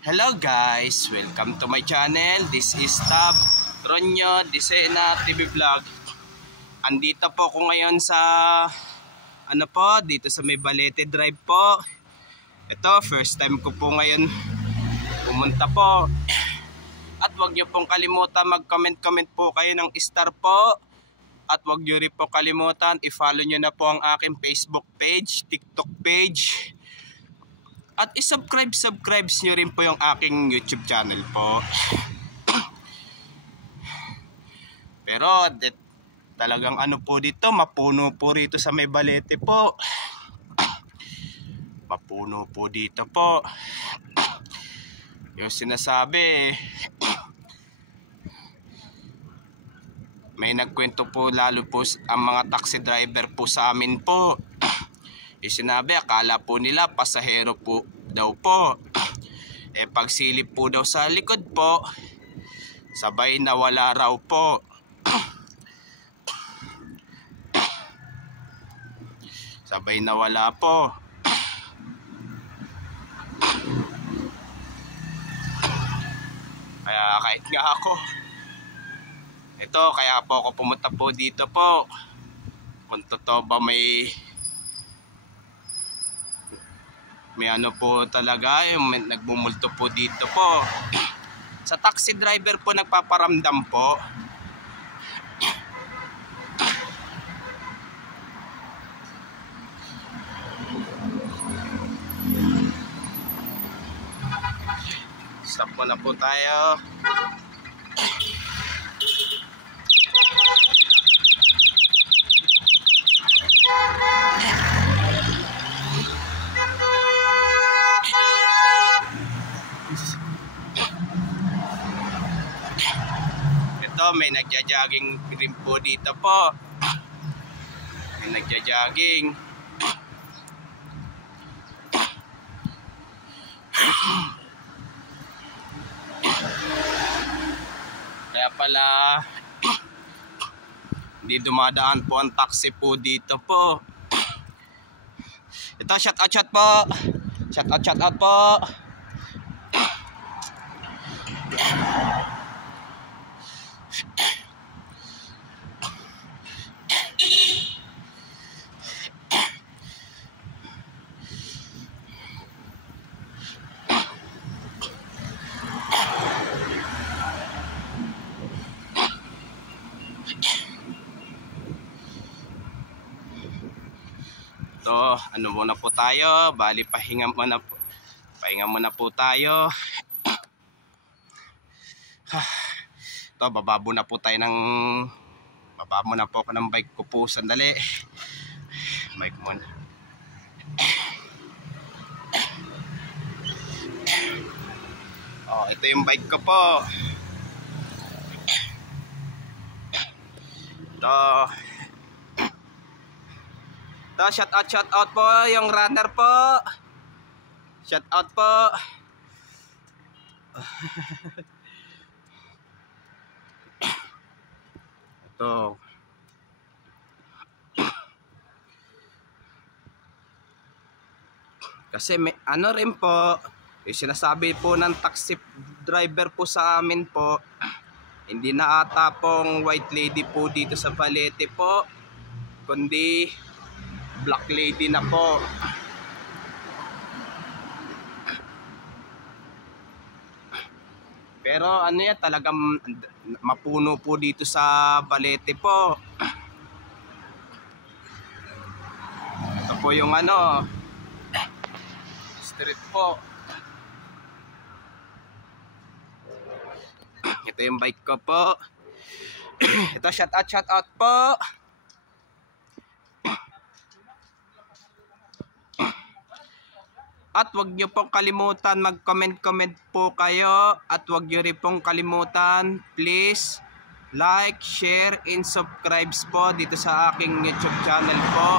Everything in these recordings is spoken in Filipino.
Hello guys, welcome to my channel. This is Tab Ronyo Disena TV Vlog. Andito po ako ngayon sa dito sa may Balete Drive po. Ito, first time ko po ngayon pumunta po. At wag niyo pong kalimutan mag-comment po kayo ng star po. At wag niyo rin po kalimutan i-follow niyo na po ang aking Facebook page, TikTok page. At i-subscribe nyo rin po yung aking YouTube channel po. Pero talagang po dito, mapuno po rito sa may Balete po. Mapuno po dito po. Yung sinasabi, may nagkwento po lalo po ang mga taxi driver po sa amin po. Sinabi, akala po nila pasahero po daw po. Pagsilip po daw sa likod po, sabay nawala raw po. Sabay nawala po. Kaya kahit nga ako, kaya po ako pumunta po dito po. Kung totoo ba may po talaga, yung nagbumulto po dito po. Sa taxi driver po nagpaparamdam po. Stop mo na po tayo. May nagja-jogging rin po dito po. May nagja-jogging. Kaya pala hindi dumadaan po ang taxi po dito po. Ito, shout out po. Shout out po. Muna po tayo, bali pahinga muna po tayo. Bababo na po ako ng bike ko po, sandali. Bike muna. Ito yung bike ko po. Shout out po yung runner po. Shout out po. Ito. Kasi may rin po, yung sinasabi po ng taxi driver po sa amin po, hindi na ata pong white lady po dito sa Balete po, kundi black lady na po. Pero yan, talagang mapuno po dito sa Balete po. Ito po yung street po. Ito yung bike ko po. Ito, shout out po. At wag niyo pong kalimutan mag-comment po kayo. At wag niyo rin pong kalimutan, please like, share, and subscribe po dito sa aking YouTube channel po.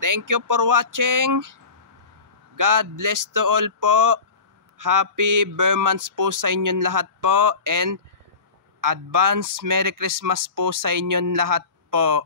Thank you for watching. God bless to all po. Happy Burmans po sa inyong lahat po. And advance Merry Christmas po sa inyong lahat po.